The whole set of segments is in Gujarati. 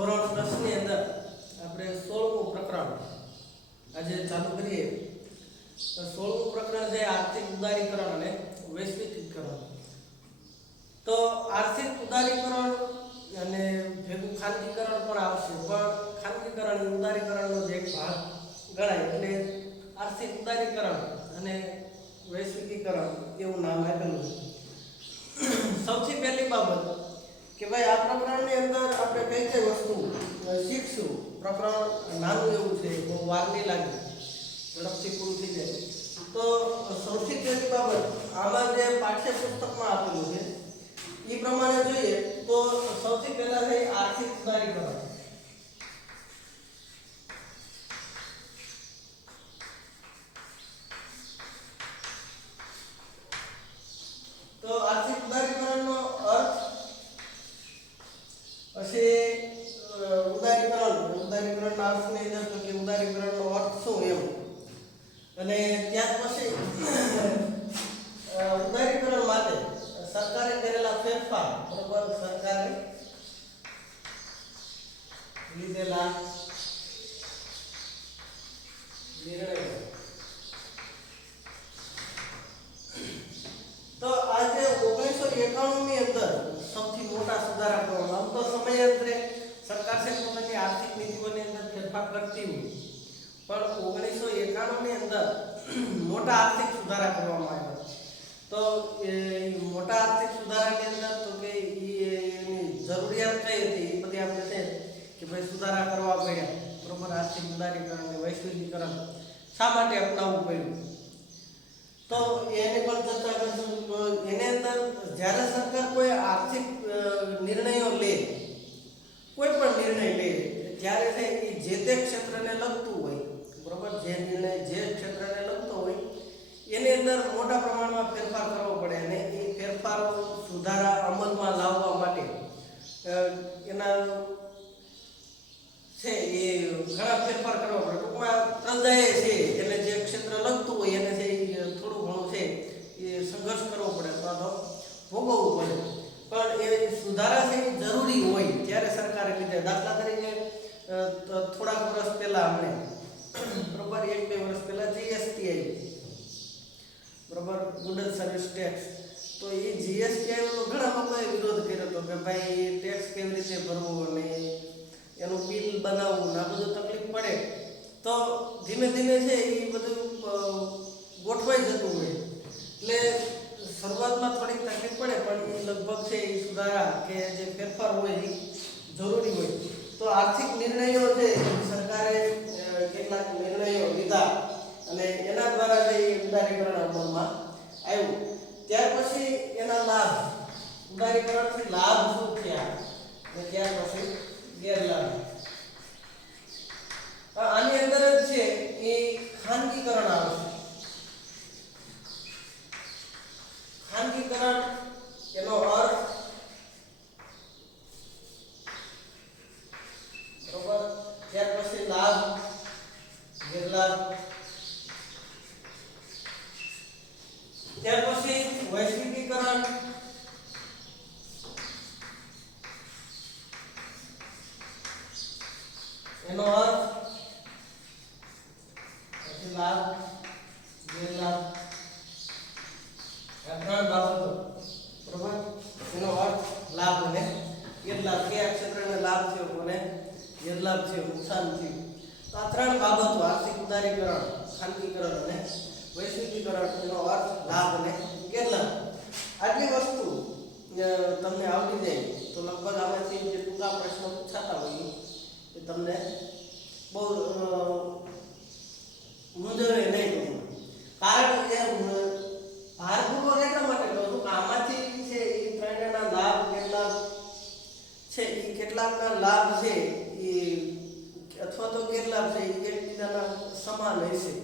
ધોરણ 10 ની અંદર આપણે 16મું પ્રકરણ આજે ચાલુ કરીએ તો 16મું પ્રકરણ છે આર્થિક ઉદારીકરણ અને વૈશ્વિકીકરણ। તો આર્થિક ઉદારીકરણ અને ભેગું ખાનગીકરણ પણ આવશે, પણ ખાનગીકરણ એ ઉદારીકરણનો જ એક ભાગ ગણાય, એટલે આર્થિક ઉદારીકરણ અને વૈશ્વિકીકરણ એવું નામ આપેલું છે। સૌથી પહેલી બાબત કે ભાઈ આ પ્રકરણની અંદર આપણે કઈ કઈ વસ્તુ શીખશું। પ્રકરણ નાનું એવું છે, બહુ વાર નહીં લાગે, ઝડપથી પૂરું થઈ જાય। તો સૌથી પહેલી બાબત આમાં જે પાઠ્યપુસ્તકમાં આપેલું છે એ પ્રમાણે જોઈએ તો સૌથી પહેલા છે આર્થિક ઉદારીકરણ। તો આર્થિક ઉદારીકરણનો અર્થ પછી ઉદારીકરણના અર્થની અંદર તો કે ઉદારીકરણનો અર્થ શું એમ, અને ત્યાર પછી ઉદારીકરણ માટે સરકારે કરેલા ફેરફાર, બરોબર, સરકારે લીધેલા નિર્ણયો। તો આજે 1991 ની અંદર સૌથી મોટા સુધારા કરવામાં, આમ તો સમયાંતરે સરકાર છે પોતાની આર્થિક નીતિઓની અંદર ફેરફાર કરતી હોય, પણ 1991 ની અંદર મોટા આર્થિક સુધારા કરવામાં આવ્યા। તો એ મોટા આર્થિક સુધારાની અંદર તો કે એની જરૂરિયાત કઈ હતી એ બધી આપણે છે કે ભાઈ સુધારા કરવા પડ્યા, બરોબર। આર્થિક ઉદારીકરણ અને વૈશ્વિકીકરણ શા માટે અપનાવવું પડ્યું તો એને પણ ચર્ચા કરીશું। તો એની અંદર જ્યારે સરકાર કોઈ આર્થિક નિર્ણયો લે, કોઈ પણ નિર્ણય લે ત્યારે છે એ જે તે ક્ષેત્રને લગતું હોય, બરોબર, જે નિર્ણય જે ક્ષેત્રને લગતો હોય એની અંદર મોટા પ્રમાણમાં ફેરફાર કરવો પડે, અને એ ફેરફારો સુધારા અમલમાં લાવવા માટે એના છે એ ઘણા ફેરફાર કરવા પડે। ટૂંકમાં પ્રજાએ છે એને જે ક્ષેત્ર લગતું હોય એને છે એ થોડું ઘણું છે એ સંઘર્ષ કરવો પડે અથવા તો ભોગવવું પડે, પણ એ સુધારા છે એ જરૂરી હોય ત્યારે સરકારે લીધે। દાખલા તરીકે થોડાક વર્ષ પહેલા આપણે, બરોબર, 1-2 વર્ષ પહેલા જીએસટી આવી, બરોબર, ગુડ્સ સર્વિસ ટેક્સ। તો એ જીએસટી આવ્યો તો ઘણા લોકોએ વિરોધ કર્યો હતો કે ભાઈ ટેક્સ કેવી રીતે ભરવો અને એનું બિલ બનાવવું, આ બધું તકલીફ પડે। તો ધીમે ધીમે છે એ બધું ગોઠવાઈ જતું હોય, એટલે શરૂઆતમાં થોડીક તકલીફ પડે, પણ એ લગભગ છે એ સુધારા કે જે ફેરફાર હોય એ જરૂરી હોય। તો આર્થિક નિર્ણયો છે સરકારે કેટલાક નિર્ણયો લીધા અને એના દ્વારા જે ઉદારીકરણ અમલમાં આવ્યું। ત્યાર પછી એના લાભ, ઉદારીકરણથી લાભ શું થયા અને ત્યાર પછી ગેરલાભ। આની અંદર જ છે એ ખાનગીકરણ આવશે। ખાનગીકરણ એનો અર્થ, બરોબર, ત્યાર પછી લાભ, ગેરલાભ, ત્યાર પછી વૈશ્વિકીકરણ, એનો અર્થ, પછી લાભ, ગેરલાભ, આ ત્રણ બાબતો, બરોબર, એનો અર્થ, લાભ અને ગેરલાભ, કયા ક્ષેત્રને લાભ થયો અને ગેરલાભ થયો, નુકસાન થયું। તો આ ત્રણ બાબતો આર્થિક ઉદારીકરણ, ખાનગીકરણ અને વૈશ્વિકીકરણ, એનો અર્થ, લાભ અને ગેરલાભ। આટલી વસ્તુ તમને આવડી જાય તો લગભગ આમાંથી જે ટૂંકા પ્રશ્નો પૂછાતા હોય એ તમને બહુ મૂંઝવે નહીં, કારણ કે ભારપૂર્વક એટલા માટે કહું છું કે આમાંથી છે એ ત્રણેયના લાભ ગેરલાભ છે, એ કેટલાકના લાભ છે એ અથવા તો ગેરલાભ છે એ એકબીજાના સમાન હશે।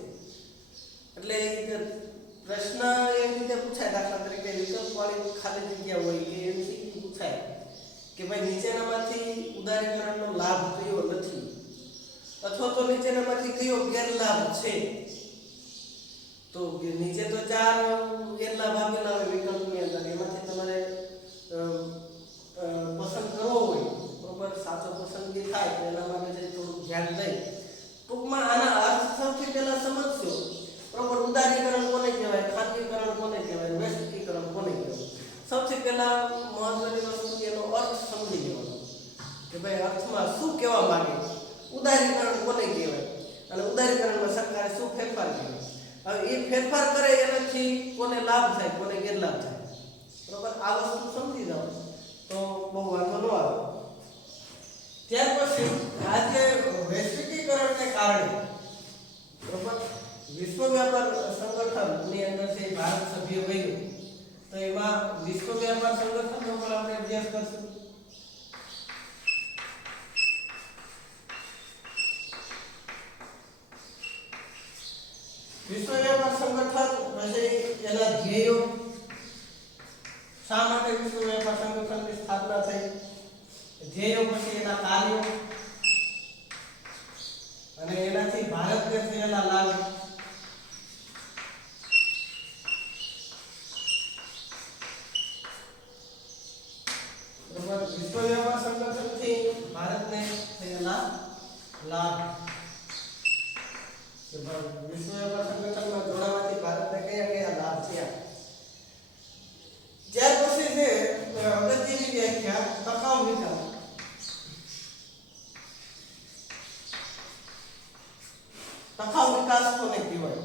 એટલે પ્રશ્ન એવી રીતે પૂછાય, દાખલા તરીકે વિકલ્પવાળી ખાલી જગ્યા હોય કે એમસીક્યુ પૂછાય કે ભાઈ નીચેનામાંથી ઉદારીકરણનો લાભ કયો નથી અથવા તો નીચેનામાંથી કયો ગેરલાભ છે। તો નીચે તો 4 ગેરલાભ આપેલા હોય વિકલ્પની અંદર, એમાંથી તમારે પસંદ કરવો હોય, બરોબર, સાચો પસંદગી પહેલા મહત્વની વસ્તુ એનો અર્થ સમજી લેવાનો કે ભાઈ અર્થમાં શું કહેવા માંગે, ઉદારીકરણ કોને કહેવાય અને ઉદારીકરણમાં સરકારે શું ફેરફાર કર્યો, હવે એ ફેરફાર કરે એનાથી કોને લાભ થાય કોને ગેરલાભ થાય, બરોબર. આ વસ્તુ સમજી જાઓ તો બહુ વાંધો ન આવે. ત્યાર પછી આજે વૈશ્વિકીકરણને કારણે, બરોબર, વિશ્વ વ્યાપાર સંગઠનની અંદર છે ભારત સભ્ય બન્યું, તો એમાં વિશ્વ વ્યાપાર સંગઠનનો પણ આપણે અભ્યાસ કરશું. વિશ્વ વ્યાપાર સંગઠન પછી એના ધ્યેયો, શા માટે વિશ્વ વ્યાપાર સંગઠનની સ્થાપના થઈ, ધ્યેયો, પછી એના કાર્યો અને એનાથી ભારતને થયેલા લાભ. વિશ્વ વ્યાપાર સંગઠનથી ભારતને થયેલા લાભ. વિશ્વ વ્યાપાર સંગઠનમાં જોડાવાથી ભારતને કયા કયા લાભ થયા. ત્યાર પછી છે અગત્યની વ્યાખ્યા ટકાઉ વિકાસ. ટકાઉ વિકાસ કોને કહેવાય,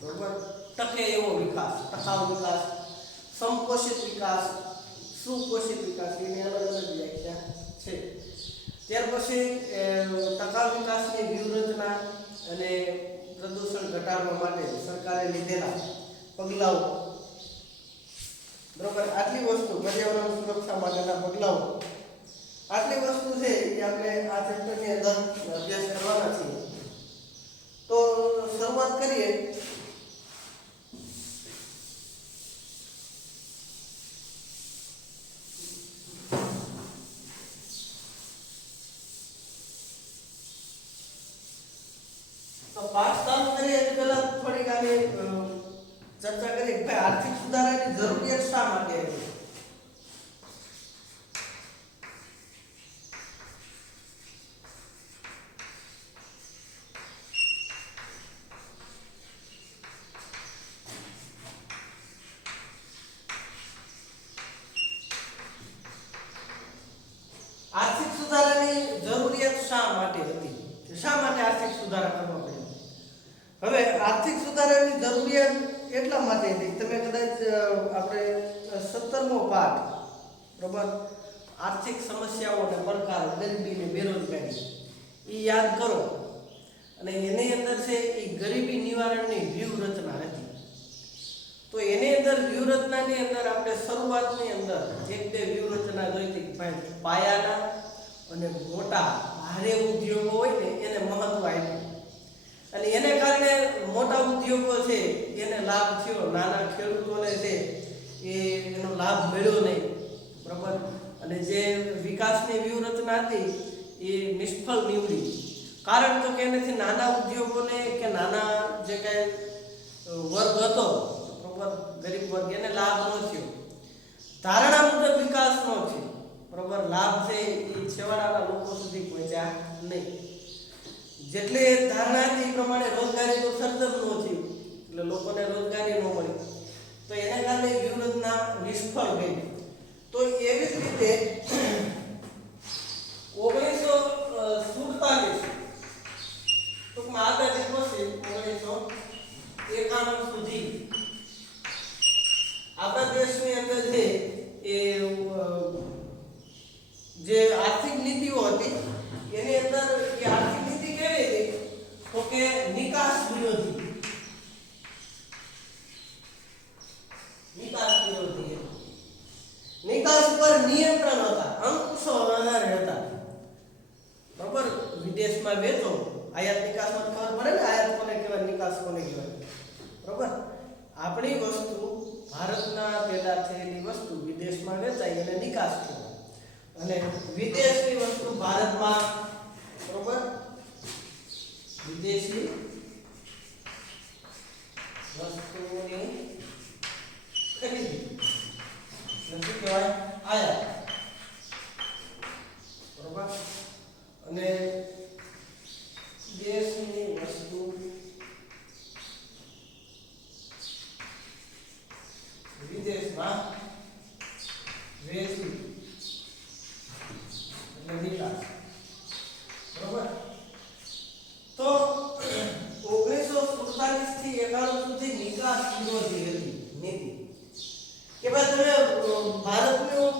બરોબર, ટકે એવો વિકાસ, ટકાઉ વિકાસ, સંપોષિત વિકાસ, સુપોષિત વિકાસ, એની અલગ અલગ વ્યાખ્યા છે. ત્યાર પછી ટકાઉ વિકાસની વ્યૂહરચના અને પ્રદૂષણ ઘટાડવા માટે સરકારે લીધેલા પગલાઓ, બરોબર. આટલી વસ્તુ, પર્યાવરણ સુરક્ષા માટેના પગલાઓ, આટલી વસ્તુ છે એ આપણે આ ચેપ્ટરની અંદર અભ્યાસ કરવાના છીએ. તો શરૂઆત કરીએ. તો પાઠ ચાલુ કરીએ એટલે પહેલા થોડીક આની ચર્ચા કરીએ કે ભાઈ આર્થિક સુધારાની જરૂરિયાત શા માટે હતી. આર્થિક સુધારાની જરૂરિયાત શા માટે હતી, શા માટે આર્થિક સુધારા કરવા પડ્યા. હવે આર્થિક સુધારાની જરૂરિયાત એટલા માટે હતી, તમે કદાચ આપણે 17મો પાઠ, બરોબર, આર્થિક સમસ્યાઓ અને પડકારો, ગરીબી અને બેરોજગારી, એ યાદ કરો અને એની અંદર છે એ ગરીબી નિવારણની વ્યૂહરચના હતી. તો એની અંદર વ્યૂહરચનાની અંદર આપણે શરૂઆતની અંદર એક બે વ્યૂહરચના જોઈ હતી કે ભાઈ પાયાના અને મોટા ભારે ઉદ્યોગો હોય ને એને મહત્વ આપ્યું અને એને કારણે મોટા ઉદ્યોગો છે એને લાભ થયો, નાના ખેડૂતોને છે એનો લાભ મળ્યો નહીં, બરાબર. અને જે વિકાસની વ્યૂહરચના હતી એ નિષ્ફળ નીવડી. કારણ તો કે એનાથી નાના ઉદ્યોગોને કે નાના જે કાંઈ વર્ગ હતો, બરાબર, ગરીબ વર્ગ, એને લાભ ન થયો. ધારણા મુજબ વિકાસ ન થયો, બરાબર. લાભ છે એ છેવાડાના લોકો સુધી પહોંચ્યા નહીં. જેટલી ધારણા હતી એ પ્રમાણે રોજગારી તો સર્જન ન થયું, એટલે લોકોને રોજગારી ન મળી, તો એના કારણે વ્યૂહરચના નિષ્ફળ ગઈ. તો એવી જ રીતે 1947 ટૂંકમાં આઝાદી પછી 1991 સુધી આપણા દેશની અંદર છે એ જે આર્થિક નીતિઓ હતી એની અંદર એ આર્થિક નીતિ કેવી હતી તો કે નિકાસ વિરોધી, નિકાસ પર નિયંત્રણ હતા, અંકુશો વધારે હતા, બરાબર. વિદેશમાં વેચો, આયાત નિકાસમાં ખબર પડે ને, આયાત કોને કહેવાય, નિકાસ કોને કહેવાય, બરાબર. આપણી વસ્તુ, ભારતના પેદા થયેલી વસ્તુ વિદેશમાં વેચાય એને નિકાસ કહેવાય અને વિદેશની વસ્તુ ભારતમાં, બરાબર, વિદેશી વસ્તુઓની ખરીદી શું કહેવાય, આયાત, બરાબર. અને દેશની વસ્તુ વિદેશમાં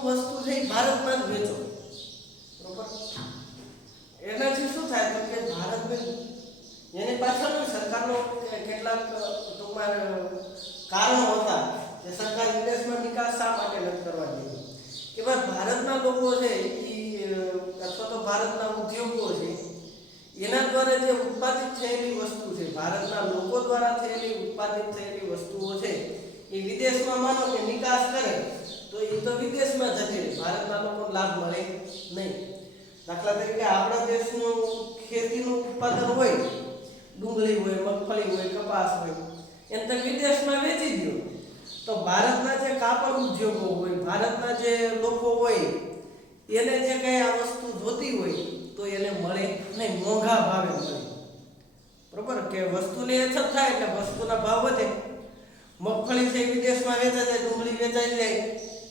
વસ્તુ છે એ ભારતમાં જ વેચો, બરોબર. એનાથી શું થાય તો કે ભારતની એની પાછળ સરકારનો કેટલાક ટૂંકમાં કારણો હતા કે સરકાર વિદેશમાં નિકાસ શા માટે નથી કરવા દેતી કે ભાઈ ભારતના લોકો છે એ અથવા તો ભારતના ઉદ્યોગો છે એના દ્વારા જે ઉત્પાદિત થયેલી વસ્તુ છે, ભારતના લોકો દ્વારા થયેલી ઉત્પાદિત થયેલી વસ્તુઓ છે એ વિદેશમાં માનો કે નિકાસ કરે તો એ તો વિદેશમાં જતી રહે, ભારતના લોકોને લાભ મળે નહીં. દાખલા તરીકે આપણા દેશનું ખેતીનું ઉત્પાદન હોય, ડુંગળી હોય, મગફળી હોય, કપાસ હોય, એને તમે વિદેશમાં વેચી દો તો ભારતના જે કાપડ ઉદ્યોગો હોય, ભારતના જે લોકો હોય એને જે કઈ આ વસ્તુ જોતી હોય તો એને મળે નહીં, મોંઘા ભાવે મળે, બરોબર. કે વસ્તુની અછત થાય એટલે વસ્તુના ભાવ વધે. મગફળી છે વિદેશમાં વેચાઈ જાય, ડુંગળી વેચાઈ જાય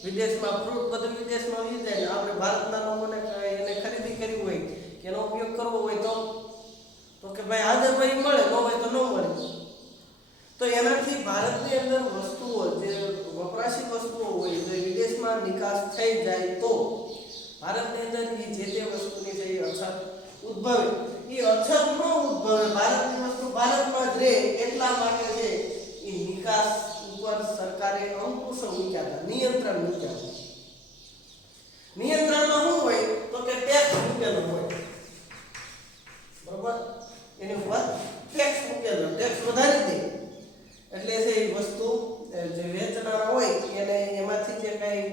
વિદેશમાં, ફ્રૂટ બધું વિદેશમાં વેચાય, આપણે ભારતના લોકોને એને ખરીદી કરવી હોય કે એનો ઉપયોગ કરવો હોય તો કે ભાઈ હાજર ભાઈ મળે, ન હોય તો ન મળે. તો એનાથી ભારતની અંદર વસ્તુઓ જે વપરાશી વસ્તુઓ હોય જો વિદેશમાં નિકાસ થઈ જાય તો ભારતની અંદર જે તે વસ્તુની જે અછત ઉદ્ભવે, એ અછત ન ઉદ્ભવે, ભારતની વસ્તુ ભારતમાં જ રહે એટલા માટે છે એ નિકાસ ઉપર સરકારે અંકુશ મૂક્યા હતા, નિયંત્રણ મૂક્યા હતા. નિયંત્રણમાં શું હોય તો કે ટેક્સ મૂકેલો હોય, બરોબર. એની ઉપર ટેક્સ મૂકેલો, ટેક્સ વધારી દે એટલે છે એ વસ્તુ જે વેચનારા હોય એને એમાંથી જે કઈ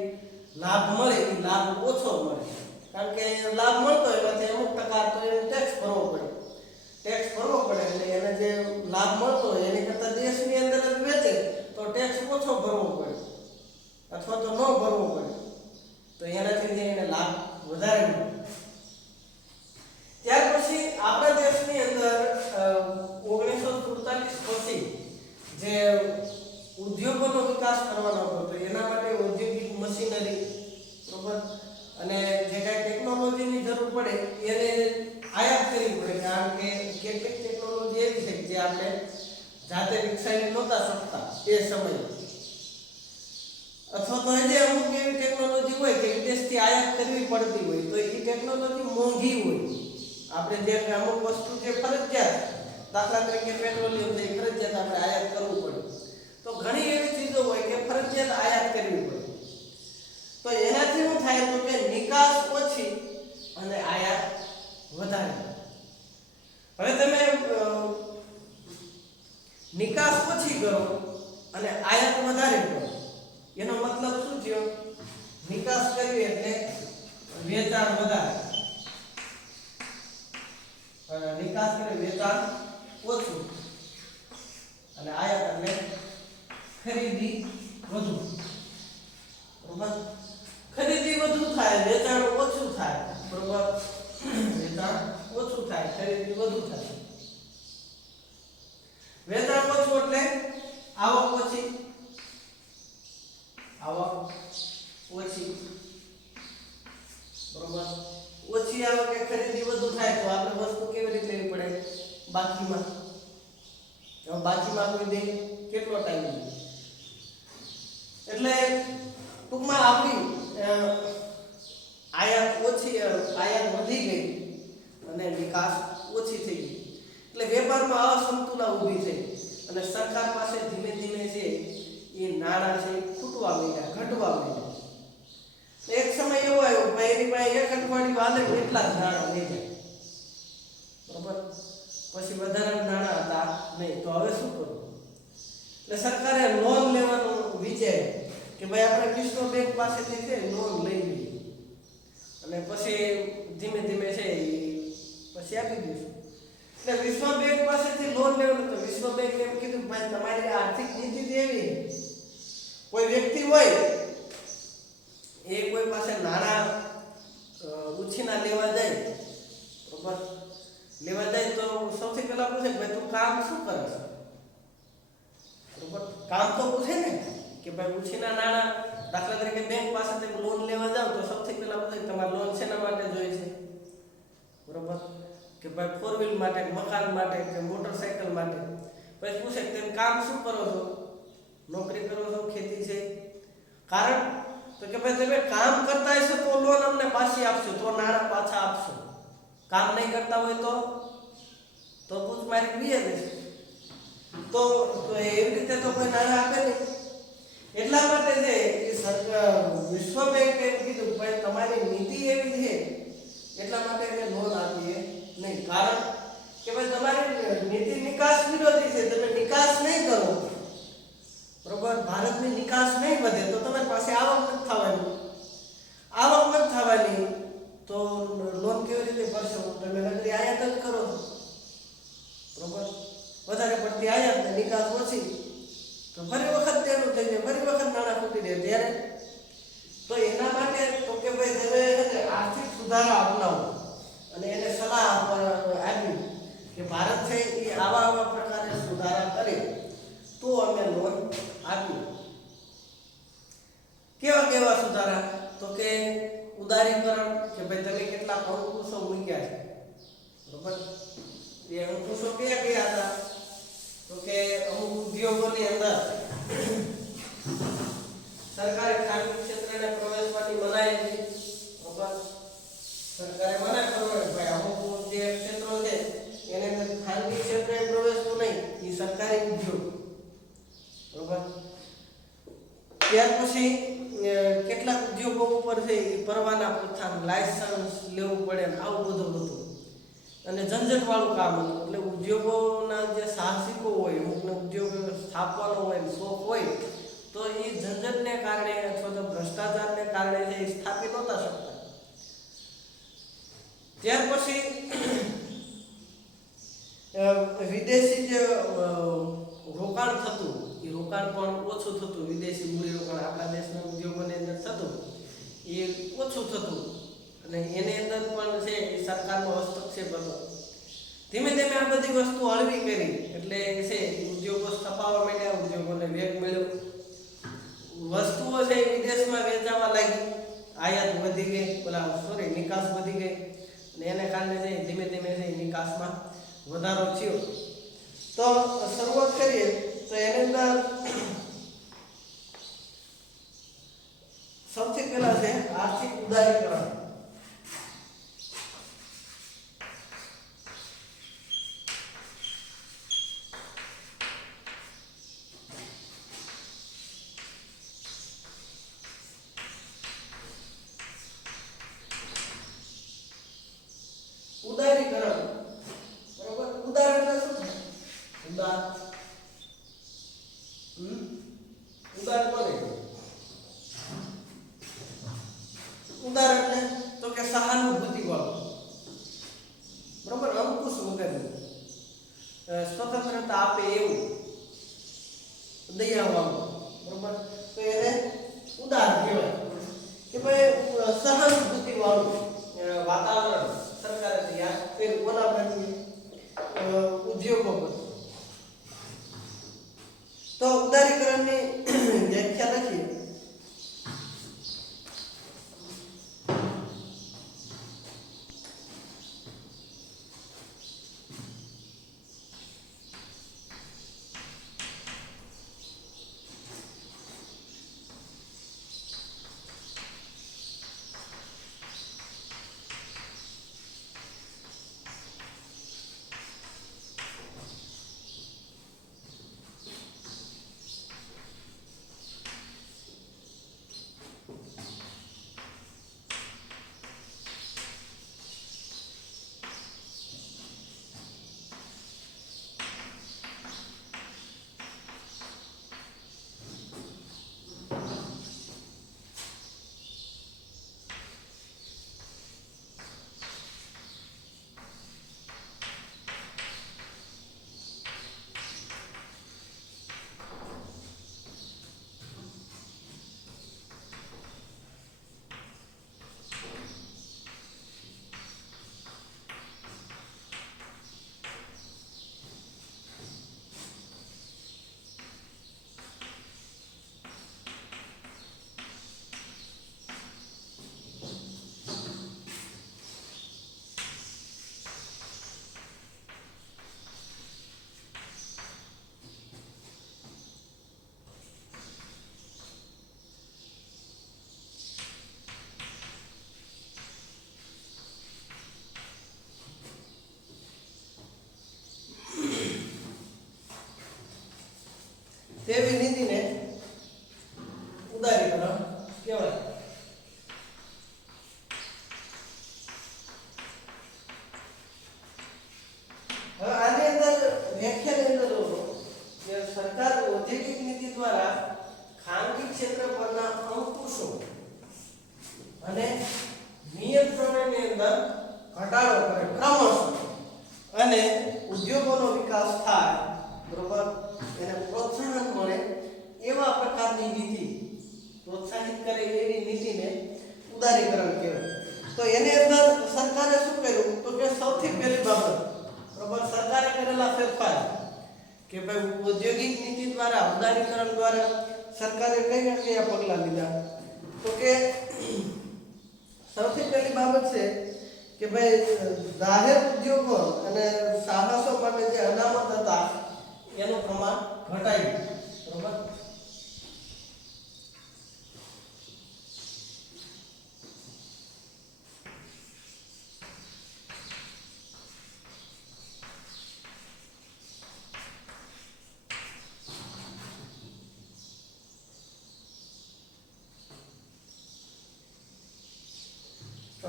લાભ મળે એ લાભ ઓછો મળે, કારણ કે લાભ મળતો એમાંથી અમુક ટકા તો એને ટેક્સ ભરવો પડે, ટેક્સ ભરવો પડે એટલે એને જે લાભ મળતો હોય એની કરતાં દેશની અંદર જ વેચે તો ટેક્સ ઓછો ભરવો પડે અથવા તો ન ભરવો પડે, તો એનાથી એને લાભ વધારે મળે. ત્યાર પછી આપણા દેશની અંદર 1947 પછી જે ઉદ્યોગોનો વિકાસ કરવાનો હતો તો એના માટે ઔદ્યોગિક મશીનરી, બરોબર, અને જે કાંઈ ટેકનોલોજીની જરૂર પડે એને આયાત કરવી પડે, કારણ કે કેટલીક ટેકનોલોજી એવી છે જે આપણે જાતે વિકસાવી નહોતા શકતા એ સમયે, અથવા તો હજી અમુક એવી ટેકનોલોજી હોય કે વિદેશથી આયાત કરવી પડતી હોય તો એ ટેકનોલોજી મોંઘી હોય. આપણે જે અમુક વસ્તુ જે ફરજિયાત, દાખલા તરીકે પેટ્રોલિયમ છે ફરજિયાત આપણે આયાત કરવું પડે, તો ઘણી એવી ચીજો હોય કે ફરજિયાત આયાત કરવી પડે. તો એનાથી શું થાય તો કે નિકાસ ઓછી અને આયાત વધારે. હવે તમે નિકાસ ઓછી કરો અને આયાત વધારે કરો એનો મતલબ શું થયો? નિકાસ કરવી એટલે વેચાણ વધારે, નિકાસ કરે વેચાણ ઓછું અને આયાત એટલે ખરીદી વધુ, બરોબર. ખરીદી વધુ થાય, વેચાણ ઓછું થાય, બરોબર. વેચાણ ઓછું થાય, ખરીદી વધુ થાય. વેચાણ ઓછું એટલે આવક ઓછી, આવક ઓછી, બરોબર. ઓછી આવક કે ખરીદી વધુ થાય તો આપણે વસ્તુ કેવી રીતે લેવી પડે? બાકીમાં. બાકીમાં કોઈ દે કેટલો ટાઈમ લે? એટલે ટૂંકમાં આપણી આયાત ઓછી, આયાત વધી ગઈ અને નિકાસ ઓછી થઈ ગઈ એટલે વેપારમાં અસમતુલા ઊભી થઈ અને સરકાર પાસે ધીમે ધીમે છે એ નાણાં છે ખૂટવા માંડ્યા, ઘટવા માંડ્યા. એક સમય એવો આવ્યો ભાઈ એની પાસે એક અઠવાડિયું હાલે એટલા જ નાણાં લઈ જાય, બરોબર. પછી વધારે નાણાં હતા નહીં તો હવે શું કરવું? એટલે સરકારે લોન લેવાનું વિચાર્યું કે ભાઈ આપણે વિશ્વ બેંક પાસેથી છે લોન લઈ લઈએ અને પછી ધીમે ધીમે છે એ પછી આપી દઈશું. એટલે વિશ્વ બેંક પાસેથી લોન લેવાનું તો વિશ્વ બેંક એમ કીધું ભાઈ તમારી આર્થિક નીતિ એવી, કોઈ વ્યક્તિ હોય એ કોઈ પાસે નાણાં ઉછીના લેવા જાય, બરોબર, લેવા જાય તો સૌથી પહેલા પૂછે ભાઈ તું કામ શું કરે છે, બરોબર. કામ તો પૂછે ને કે ભાઈ ઉછીના નાણાં, દાખલા તરીકે બેંક પાસે તમે લોન લેવા જાવ તો સૌથી પહેલા પૂછે તમારે લોન શેના માટે જોઈએ છે, બરોબર, કે ભાઈ 4 વ્હીલ માટે, મકાન માટે કે મોટરસાઇકલ માટે. પછી પૂછે કે તમે કામ શું કરો છો, નોકરી કરો છો, ખેતી છે? કારણ તો કે ભાઈ તમે કામ કરતા હશો તો લોન અમને પાછી આપશો, તો નાણાં પાછા આપશો. કામ નહીં કરતા હોય તો પૂછ મારી બીએ દેશે. તો એવી રીતે તો કોઈ નાણાં આપે નહીં. એટલા માટે છે એ સરકાર વિશ્વ બેંકે એમ કીધું ભાઈ તમારી નીતિ એવી છે એટલા માટે અમે લોન આપીએ નહીં. કારણ કે ભાઈ તમારી નીતિ નિકાસ વિરોધી છે. તમે નિકાસ નહીં કરો બરોબર, ભારતની નિકાસ નહીં વધે તો તમારી પાસે આવક નથી થવાની. આવક નથી થવાની તો લોન કેવી રીતે ભરશો? તમે નકરી આયાત જ કરો બરોબર, વધારે પડતી આયાત ને નિકાસ ઓછી તો ફરી વખત તેનું થઈ જાય, ફરી વખત નાણાં ખૂટી જાય. ત્યારે તો એના માટે તો કે ભાઈ તમે આર્થિક સુધારા અપનાવો અને એને સલાહ આપી કે ભારત છે એ આવા પ્રકારે સુધારા કરે તો અમે લોન આપી. કેવા સુધારા? તો કે ઉદારીકરણ, કે ભાઈ તમે કેટલા અંકુશો મૂક્યા છે બરોબર. એ અંકુશો કયા હતા? તો કે અમુક ઉદ્યોગોની અંદર સરકારે ખાનગી ક્ષેત્રને પ્રવેશવાની મનાઈ હતી બરોબર. સરકારે મના કરવાની ભાઈ અમુક જે ક્ષેત્રો છે એને અંદર ખાનગી ક્ષેત્રે પ્રવેશવું નહીં, એ સરકારી ઉદ્યોગ બરોબર. ત્યાર પછી કેટલાક ઉદ્યોગો ઉપર છે એ પરવાના પ્રથા, લાયસન્સ લેવું પડે ને આવું બધું હતું અને ઝંઝટ વાળું કામ હતું. એટલે ઉદ્યોગોના જે સાહસિકો હોય, અમુકને ઉદ્યોગ સ્થાપવાનો હોય, શોખ હોય તો એ ઝંઝટને કારણે અથવા તો ભ્રષ્ટાચારને કારણે છે એ સ્થાપી નહોતા શકતા. ત્યાર પછી વિદેશી જે રોકાણ થતું એ રોકાણ પણ ઓછું થતું. વિદેશી મૂડી રોકાણ આપણા દેશના ઉદ્યોગોની અંદર થતું એ ઓછું થતું અને એની અંદર પણ છે એ સરકારનો હસ્તક્ષેપ હતો. ધીમે ધીમે આ બધી વસ્તુ હળવી કરી એટલે છે ઉદ્યોગો સ્થપાવવા માંડ્યા, ઉદ્યોગોને વેગ મળ્યો, વસ્તુઓ છે એ વિદેશમાં વેચાવા લાગી, આયાત વધી ગઈ, નિકાસ વધી ગઈ અને એને કારણે છે ધીમે ધીમે છે નિકાસમાં વધારો થયો. તો શરૂઆત કરીએ તો એની અંદર સૌથી પહેલા છે આર્થિક ઉદારીકરણ. ઉદારીકરણ બરોબર. ઉદાર એટલે શું થાય? ઉદાર કોને? ઉદાર એટલે તો કે સહાનુભૂતિ વાળું બરોબર, અંકુશ વગરનું, સ્વતંત્રતા આપે એવું, દયા વાળું બરોબર. તો એને ઉદાર કહેવાય કે ભાઈ સહાનુભૂતિ વાળું વાતાવરણ સરકારે તૈયાર કર્યું કોના પ્રત્યે? ઉદ્યોગો પર. તો ઉદારીકરણની વ્યાખ્યા લખીએ. તેવી નીતિને ઉદારીકરણ કહેવાય. હવે આની અંદર વ્યાખ્યાની અંદર જોશો કે સરકાર ઔદ્યોગિક નીતિ દ્વારા ખાનગી ક્ષેત્ર પરના અંકુશો અને નિયંત્રણની અંદર ઘટાડો કરે ક્રમશઃ અને ઉદ્યોગોનો વિકાસ થાય, બરોબર, એને પ્રોત્સાહન મળે એવા પ્રકારની નીતિ પ્રોત્સાહિત કરે એવી નીતિને ઉદારીકરણ કહેવાય. તો એની અંદર સરકારે શું કર્યું તો કે સૌથી પહેલી બાબત, બરોબર, સરકારે કરેલા ફેરફાર કે ભાઈ ઔદ્યોગિક નીતિ દ્વારા ઉદારીકરણ દ્વારા સરકારે કયા પગલાં લીધા તો કે સૌથી પહેલી બાબત છે કે ભાઈ જાહેર ઉદ્યોગો અને સાહસો માટે જે અનામત હતા એનું પ્રમાણ ઘટાડ્યું, બરોબર.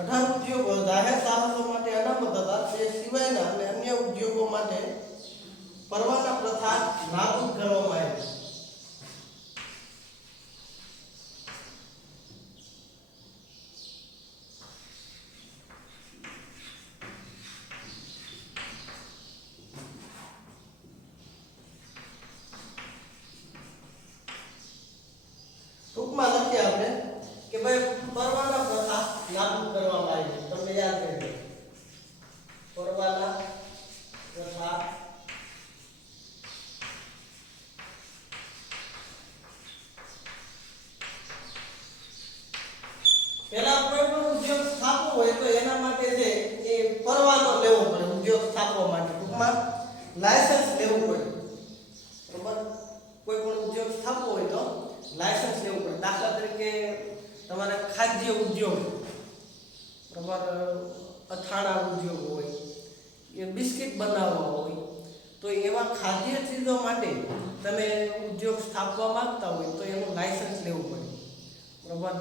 અઢાર ઉદ્યોગો જાહેર સાહસો માટે અનામત હતા તે સિવાયના અને અન્ય ઉદ્યોગો માટે પરવાના પ્રથા નાબૂદ કરવામાં આવી. ટૂંકમાં લખીએ આપણે કે ભાઈ પરવાના પ્રથા નાબૂદ કરવામાં આવી. તમને યાદ રહેજો પરવાના પ્રથા પહેલા કોઈ પણ ઉદ્યોગ સ્થાપવો હોય તો એના માટે છે એ પરવાનો લેવો પડે. ઉદ્યોગ સ્થાપવા માટે ટૂંકમાં લાયસન્સ લેવું પડે, બરોબર. કોઈ પણ ઉદ્યોગ સ્થાપવો હોય તો લાયસન્સ લેવું પડે. દાખલા તરીકે તમારે ખાદ્ય ઉદ્યોગ, બરોબર, અથાણા ઉદ્યોગ હોય, એ બિસ્કિટ બનાવવા હોય તો એવા ખાદ્ય ચીજો માટે તમે ઉદ્યોગ સ્થાપવા માંગતા હોય તો એનું લાયસન્સ લેવું પડે, બરોબર.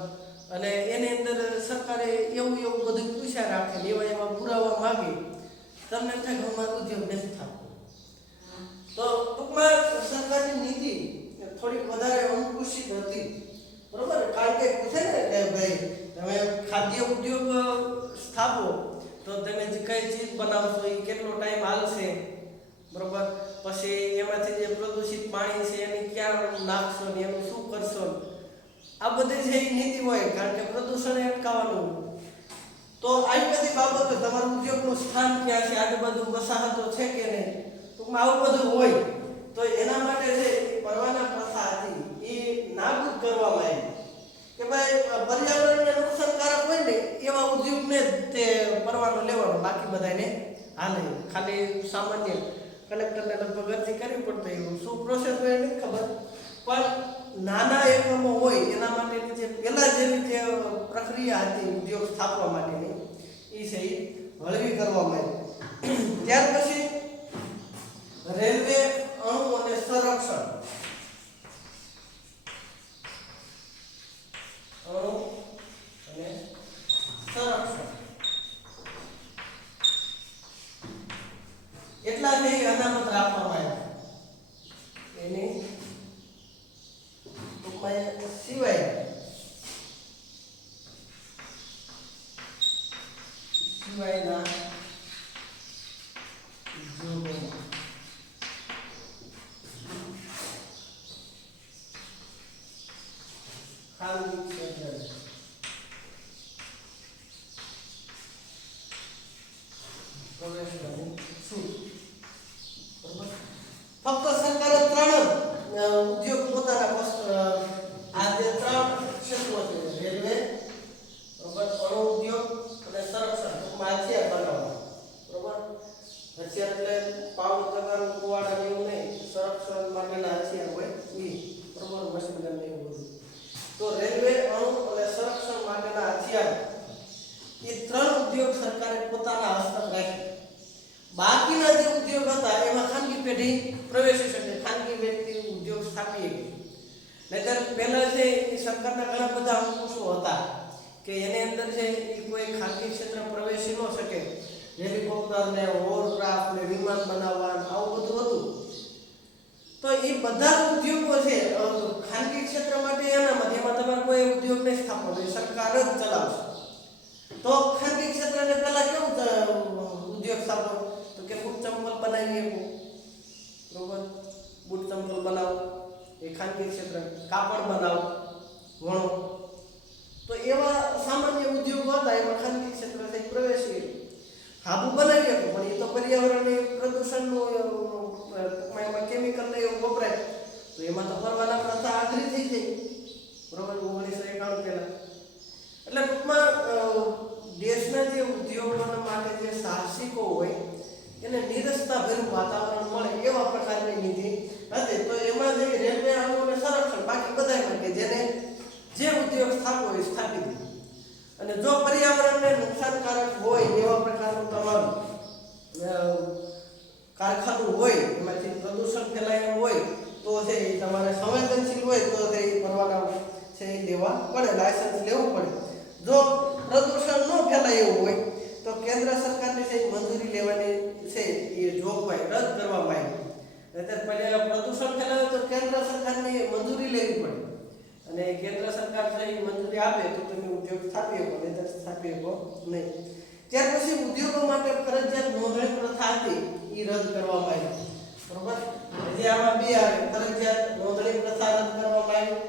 અને એની અંદર સરકારે એવું બધું પૂછ્યા રાખે, એવા પુરાવા માગે, તમને થાય અમારો ઉદ્યોગ નથી સ્થાપવો. તો ટૂંકમાં સરકારની નીતિ થોડી વધારે અંકુશિત હતી, બરોબર. કારણ કે પૂછે ને કે ભાઈ તમે ખાદ્ય ઉદ્યોગ સ્થાપો તો તમે જે કઈ ચીજ બનાવશો એ કેટલો ટાઈમ હાલશે, બરોબર. પછી એમાંથી જે પ્રદૂષિત પાણી છે એને ક્યાં નાખશો ને એનું શું કરશો, આ બધી જે નીતિ હોય. કારણ કે પ્રદૂષણ અટકાવવાનું, તો આવી બધી બાબતો તમારું ઉદ્યોગનું સ્થાન ક્યાં છે, આજુબાજુ વસાહતો છે કે નહીં, ટૂંકમાં આવું બધું હોય તો એના માટે જે પરવાના પ્રથા હતી એ નાબૂદ કરવામાં આવી કે ભાઈ પર્યાવરણને નુકસાનકારક હોય ને એવા ઉદ્યોગને તે પરવાનો લેવાનો, બાકી બધાને હાલે. ખાલી સામાન્ય કલેક્ટરને લગભગ અરજી કરવી પડતી, એવું શું પ્રોસેસ હોય નથી ખબર, પણ નાના એકમો હોય એના માટેની જે પહેલાં જેવી જે પ્રક્રિયા હતી ઉદ્યોગ સ્થાપવા માટેની એ છે એ હળવી કરવામાં આવી. ત્યાર પછી રેલવે, અણુ અને સંરક્ષણ, અણુ અને સંરક્ષણ એટલા જ અનામત રાખવામાં આવ્યા. એની સિવાયના ઉદ્યોગોમાં ખાનગી ક્ષેત્રે પ્રવેશવાની છૂટ, બરોબર. ફક્ત સરકારે ત્રણ ઉદ્યોગ પોતાના આ જે ત્રણ ક્ષેત્રો છે રેલવે, બરોબર, અણુ ઉદ્યોગ અને સંરક્ષણ, ટૂંકમાં હથિયાર બનાવવા, બરોબર. હથિયાર એટલે પાવડર પ્રકારનું કુવાડા એવું નહીં, સંરક્ષણ માટેના હથિયાર હોય એ, બરોબર, મશીન ગન એવું બધું. તો રેલવે, અણુ અને સંરક્ષણ માટેના હથિયાર એ ત્રણ ઉદ્યોગ સરકારે પોતાના હસ્તક રાખ્યા. બાકીના જે ઉદ્યોગ હતા એમાં ખાનગી પેઢી પ્રવેશી શકે, ખાનગી વ્યક્તિ ઉદ્યોગ સ્થાપી શકે. નહીંતર પહેલા છે એ સરકારના ઘણા બધા અંકુશો હતા કે એની અંદર છે એ કોઈ ખાનગી ક્ષેત્ર પ્રવેશી ન શકે. હેલિકોપ્ટર ને હોવરક્રાફ્ટ ને વિમાન બનાવવા આવું બધું હતું. તો એ બધા ઉદ્યોગો છે ખાનગી ક્ષેત્ર માટે એનામાં એમાં તમારે કોઈ ઉદ્યોગ નહીં સ્થાપવાનો, સરકાર જ ચલાવશે. તો ખાનગી ક્ષેત્રને પહેલા કેવું ઉદ્યોગ સ્થાપો તો કે બૂટ ચંપલ બનાવીએ, બરોબર, બૂટ ચંપલ બનાવો એ ખાનગી ક્ષેત્ર, કાપડ બનાવો, વણો, તો એવા સામાન્ય ઉદ્યોગો હતા એમાં ખાનગી ક્ષેત્ર થઈ પ્રવેશી. હાબુ બનાવીએ પણ એ તો પર્યાવરણને પ્રદૂષણનું એમાં કેમિકલ ને એવું વપરાય તો એમાં તો પરવાના પ્રથા આખરી થઈ જાય, બરોબર, 1991 પહેલા. એટલે ટૂંકમાં દેશના જે ઉદ્યોગોના માટે જે સાહસિકો હોય એને નિરસ્તાભર્યું વાતાવરણ મળે એવા પ્રકારની નીતિ હતી. તો એમાં જે રેલવે અંગોને સંરક્ષણ, બાકી બધામાં કે જેને જે ઉદ્યોગ સ્થાપવો હોય સ્થાપી દે. અને જો પર્યાવરણને નુકસાનકારક હોય એવા પ્રકારનું તમારું કારખાનું હોય, એમાંથી પ્રદૂષણ ફેલાયેલું હોય તો છે એ તમારે સંવેદનશીલ હોય તો છે એ પરવાના છે એ લેવા પડે, લાયસન્સ લેવું પડે. જો પ્રદૂષણ ન ફેલાય એવું હોય તો કેન્દ્ર સરકારની છે મંજૂરી લેવાની છે એ જોગવાઈ રદ કરવામાં આવી. એટલે પ્રદૂષણ ફેલાવે તો કેન્દ્ર સરકારની મંજૂરી લેવી પડે અને કેન્દ્ર સરકાર છે એ મંજૂરી આપે તો તમે ઉદ્યોગ સ્થાપી શકો, નહીં સ્થાપી શકો નહીં. ત્યાર પછી ઉદ્યોગો માટે ફરજિયાત નોંધણી પ્રથા હતી એ રદ કરવામાં આવી, બરોબર. જે આમાં બે આવે, ફરજિયાત નોંધણી પ્રથા રદ કરવામાં આવી.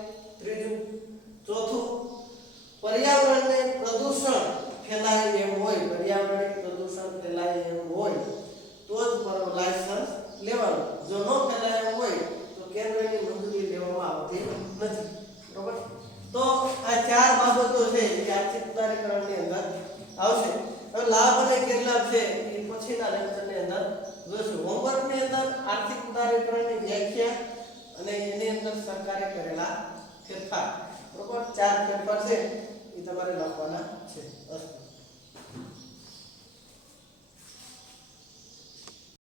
ત્રીજું, ચોથું, પર્યાવરણને પ્રદૂષણ ફેલાય એમ હોય, પર્યાવરણીય પ્રદૂષણ ફેલાય એમ હોય તો જ લાયસન્સ લેવાનું. જો ન ફેલાય એમ હોય તો કેન્દ્રની મંજૂરી લેવામાં આવતી નથી, બરોબર. તો આ ચાર બાબતો છે એ આર્થિક ઉદારીકરણની અંદર આવશે. હવે લાભ અને ગેરલાભ છે એ પછીના લેક્ચરની અંદર જોઈશું. હોમવર્કની અંદર આર્થિક ઉદારીકરણની વ્યાખ્યા અને એની અંદર સરકારે કરેલા ફેરફાર, બરોબર, ચાર ફેરફાર છે એ તમારે લખવાના છે.